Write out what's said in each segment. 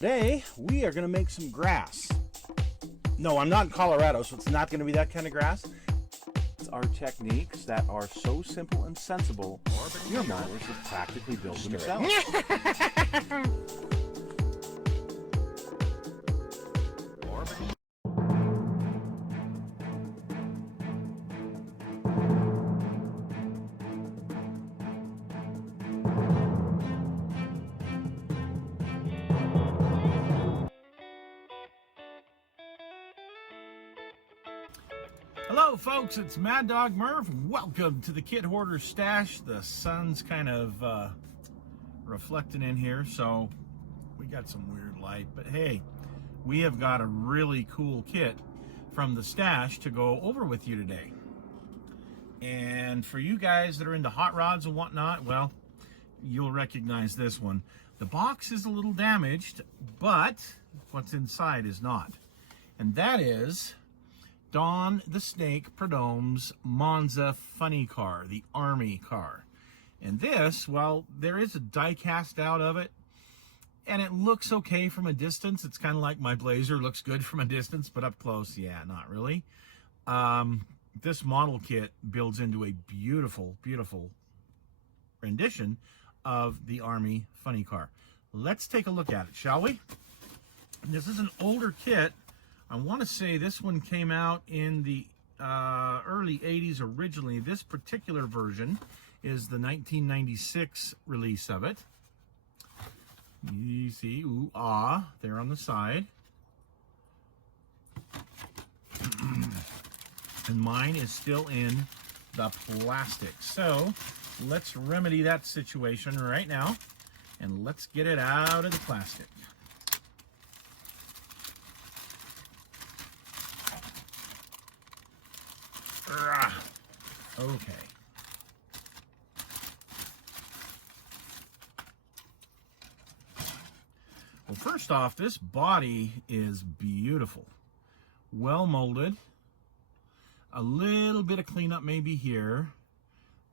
Today, we are going to make some grass. No, I'm not in Colorado, so it's not going to be that kind of grass. It's our techniques that are so simple and sensible, your mowers have practically built themselves. Hello folks, it's Mad Dog Merv. Welcome to the Kit Hoarder Stash. The sun's kind of reflecting in here, so we got some weird light, but hey, we have got a really cool kit from the stash to go over with you today. And for you guys that are into hot rods and whatnot, well, you'll recognize this one. The box is a little damaged, but what's inside is not. And that is Don the Snake Prudhomme's Monza funny car, the Army car. And this, well, there is a die cast out of it, and it looks okay from a distance. It's kind of like my Blazer, looks good from a distance, but up close, yeah, not really. This model kit builds into a beautiful, beautiful rendition of the Army funny car. Let's take a look at it, shall we? This is an older kit. I want to say this one came out in the early 80s originally. This particular version is the 1996 release of it. You see, ooh, ah, there on the side. And mine is still in the plastic. So let's remedy that situation right now, and let's get it out of the plastic. Okay. Well, first off, this body is beautiful. Well molded. A little bit of cleanup maybe here,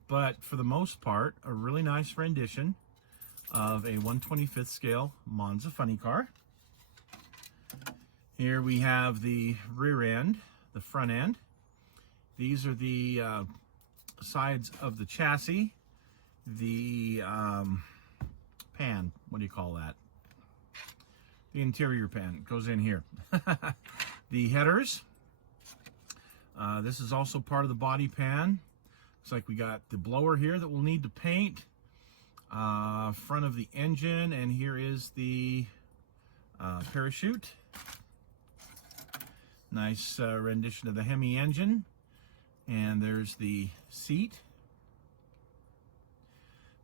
but for the most part, a really nice rendition of a 1/25th scale Monza funny car. Here we have the rear end, the front end. These are the sides of the chassis, the pan, what do you call that? The interior pan goes in here. The headers, this is also part of the body pan. Looks like we got the blower here that we'll need to paint, front of the engine, and here is the parachute. Nice rendition of the Hemi engine. And there's the seat,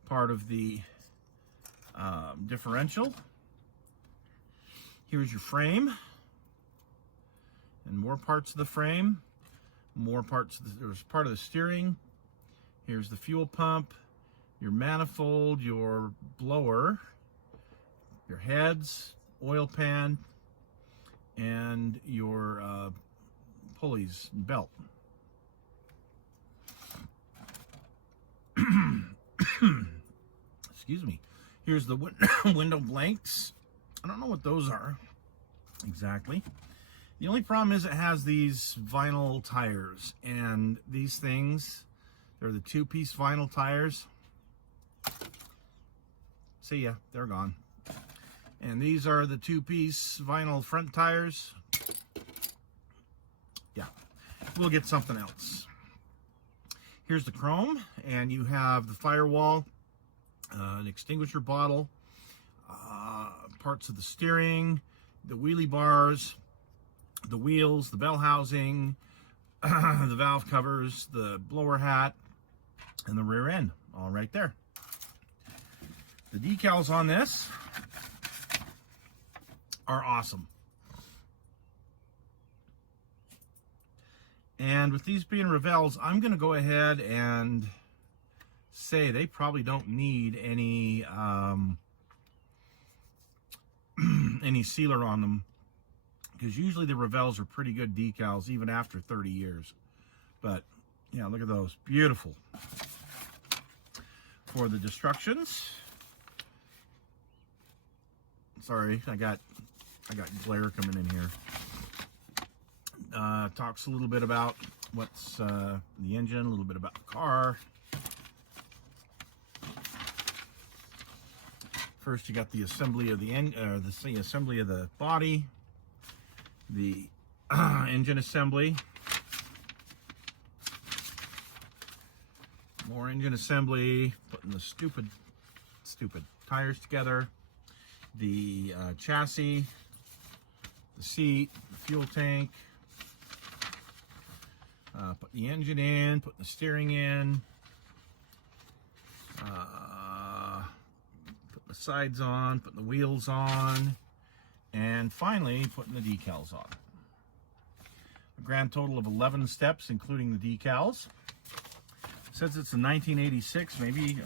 part of the differential. Here's your frame, and more parts of the frame, more parts of there's part of the steering. Here's the fuel pump, your manifold, your blower, your heads, oil pan, and your pulleys and belt. Excuse me. Here's the window blanks. I don't know what those are exactly. The only problem is it has these vinyl tires, and these things, they're the two-piece vinyl tires. See ya, they're gone. And these are the two-piece vinyl front tires. Yeah, we'll get something else. Here's the chrome, and you have the firewall, an extinguisher bottle, parts of the steering, the wheelie bars, the wheels, the bell housing, the valve covers, the blower hat, and the rear end, all right there. The decals on this are awesome. And with these being Revells, I'm going to go ahead and say they probably don't need any any sealer on them, because usually the Revells are pretty good decals even after 30 years. But yeah, look at those, beautiful. For the destructions, Sorry, I got glare coming in here. Talks a little bit about what's the engine, a little bit about the car. First, you got the assembly of the assembly of the body, the engine assembly, more engine assembly, putting the stupid tires together, the chassis, the seat, the fuel tank, put the engine in, putting the steering in, putting the sides on, putting the wheels on, and finally putting the decals on. A grand total of 11 steps, including the decals. Since it's a 1986, maybe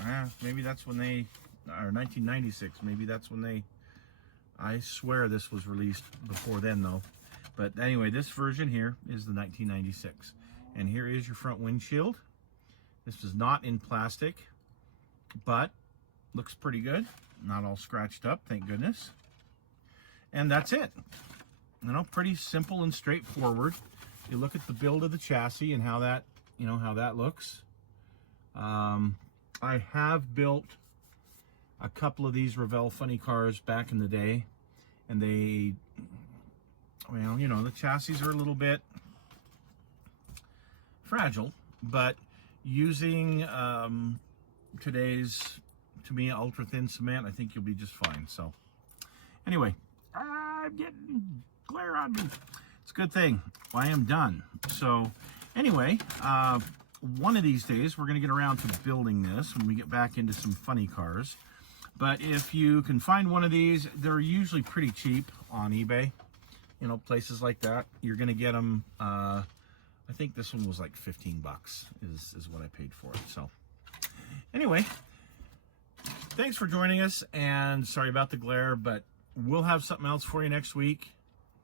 that's when they, or 1996, maybe that's when they, I swear this was released before then though. But anyway, this version here is the 1996. And here is your front windshield. This is not in plastic, but looks pretty good. Not all scratched up, thank goodness. And that's it. You know, pretty simple and straightforward. You look at the build of the chassis and how that, how that looks. I have built a couple of these Revell funny cars back in the day, and they, well, the chassis are a little bit fragile, but using today's, to me, ultra thin cement, I think you'll be just fine. So anyway, I'm getting glare on me. It's a good thing I am done. So anyway, one of these days we're going to get around to building this when we get back into some funny cars. But if you can find one of these, they're usually pretty cheap on eBay, places like that. You're going to get them, I think this one was like 15 bucks is what I paid for it. So anyway, thanks for joining us, and sorry about the glare, but we'll have something else for you next week.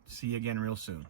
See you again real soon.